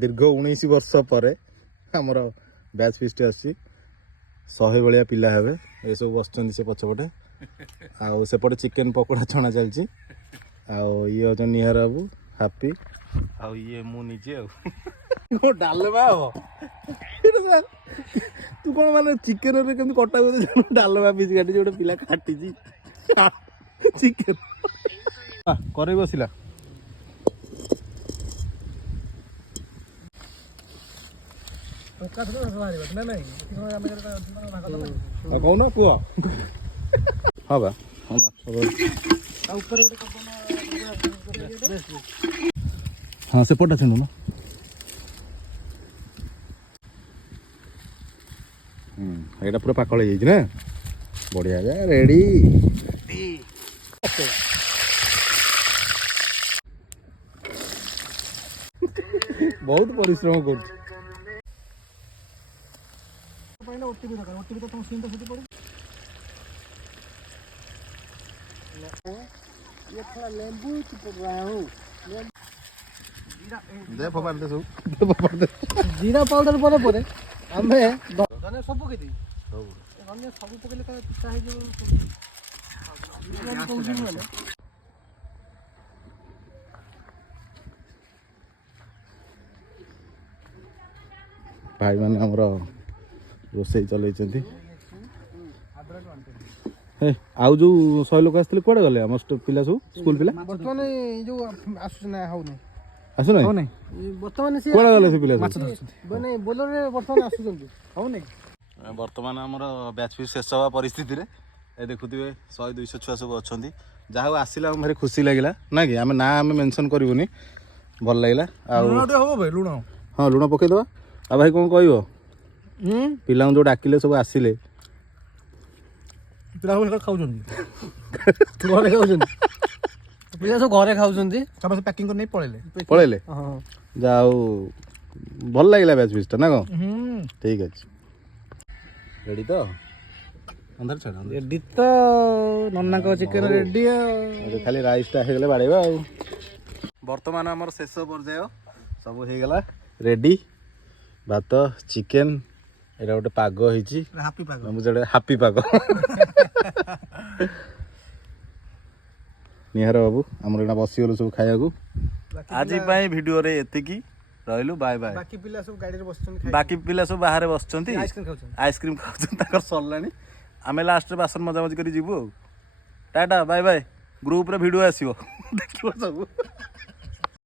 दीर्घ 19 वर्ष पर आमर बैच फिस्ट आसी 100 भाया पिला हे ये सब बस से पछपटे आउपटे चिकेन पकोड़ा छणा चलती ये हूँ निहार बाबू हापी आउ ये मु निजे डालमा हम तू कौन माने चिकेन केमती कटा डालमा पीस काटी गोटे पिला काटी चिकेन करे बसला कौन कुह हाँ बा हाँ से पटा छुणु एटा पूरा पाकल ना बढ़िया रेडी बहुत परिश्रम कर जीरा पाउडर पर आमे सब पकई सब पकड़े भाई मैंने आमर रोसे चल आउ जो 100 लोक आसते कौड़े गले आम पिला सब स्कूल पिला बर्तमान जो आसुना आसुना बर्तमान कौड़े गले से पिला बोलर बर्तमान आसुचंती बर्तमान आमर बैच फिस्ट शेष हवा परिस्थिति रे ए देखुवे 100-200 छुआ सब अच्छा जहाँ आसला भारी खुशी लगे ना कि आम ना आम मेनसन करूनी भल लगे लुण हाँ लुण पकईदे आ भाई कौन कह पिला जो डाकिले सब आसिले पिला खाऊ घरे खाऊ पिला सब घरे खाऊ समस्त पैकिंग कर नहीं पलैले जाओ भल लगे बैच फिस्ट ना कौन ठीक अच्छे रेडी तो अंदर छाड़ रेडी तो नन्ना को चिकेन रेडी खाली राइसटा हो गले बाड़ेबा बर्तमान आमर शेष पर्याय सब हो गला रेडी भात चिकेन एटा गोटे पाग होइची हापी पाग हापी पाग निहार बाबू आमर एटा बसीगलु सब खाया आज वीडियो रे एतिकी रहिलु बाय बाय बाकी पिला सब गाड़ी रे बसछन बाकी पिला सब बाहर बसछंती आइसक्रीम खाउछन ताकर सरलानी आमे लास्ट रे बासन मजा मजी करी जीवु टाटा बाय बाय ग्रुप रे वीडियो आसीबो देखिबो सब